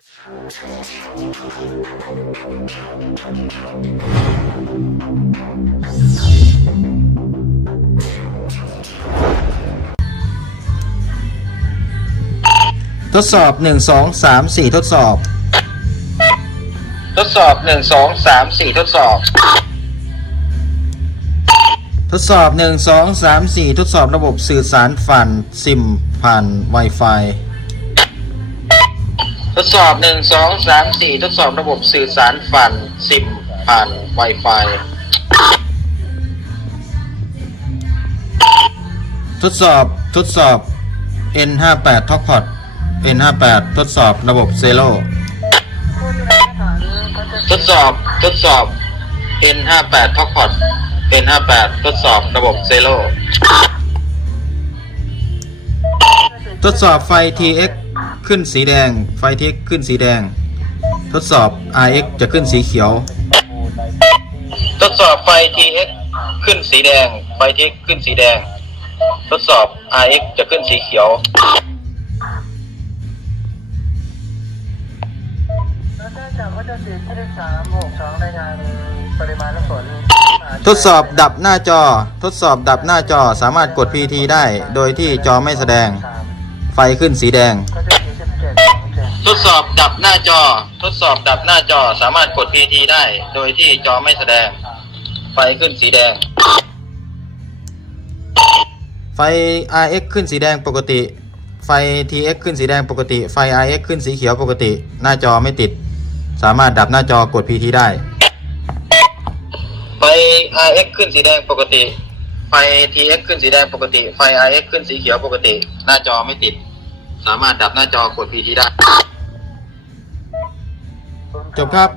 ทดสอบ 1 2 3 4 ทดสอบ ทดสอบ 1 2 3 4 ทดสอบ ทดสอบ 1 2 3 4 ทดสอบระบบสื่อสารผ่านซิมผ่าน Wi-Fi ทดสอบ1 2 3 4ทดสอบระบบสื่อสารผ่านซิมผ่าน Wi-Fi ทดสอบทดสอบ N58 t o p p o t N58 ทดสอบระบบเซโลทดสอบทดสอบ N58 t o p p o t N58 ทดสอบระบบเซโลทดสอบไฟ TX ขึ้นสีแดง ไฟ TX ขึ้นสีแดง ทดสอบ RX จะขึ้นสีเขียว ทดสอบไฟ TX ขึ้นสีแดง ไฟ TX ขึ้นสีแดง ทดสอบ RX จะขึ้นสีเขียวแล้วถ้าจากวัตถุดิบที่ได้สามหกสองรายงานปริมาณน้ำฝนทดสอบดับหน้าจอ ทดสอบดับหน้าจอสามารถกด PT ได้ โดยที่จอไม่แสดงสามไฟขึ้นสีแดง ก็จะ ดทดสอบดับหน้าจอ ทดสอบดับหน้าจอสามารถกด PT ได้ โดยที่จอไม่แสดง ไฟขึ้นสีแดง ไฟ RX ขึ้นสีแดงปกติ ไฟ TX ขึ้นสีแดงปกติ ไฟ RX ขึ้นสีเขียวปกติ หน้าจอไม่ติด สามารถดับหน้าจอกด PT ได้ ไฟ RX ขึ้นสีแดงปกติ ไฟ TX ขึ้นสีแดงปกติ ไฟ RX ขึ้นสีเขียวปกติ หน้าจอไม่ติด สามารถดับหน้าจอกด PT ได้ จบครับ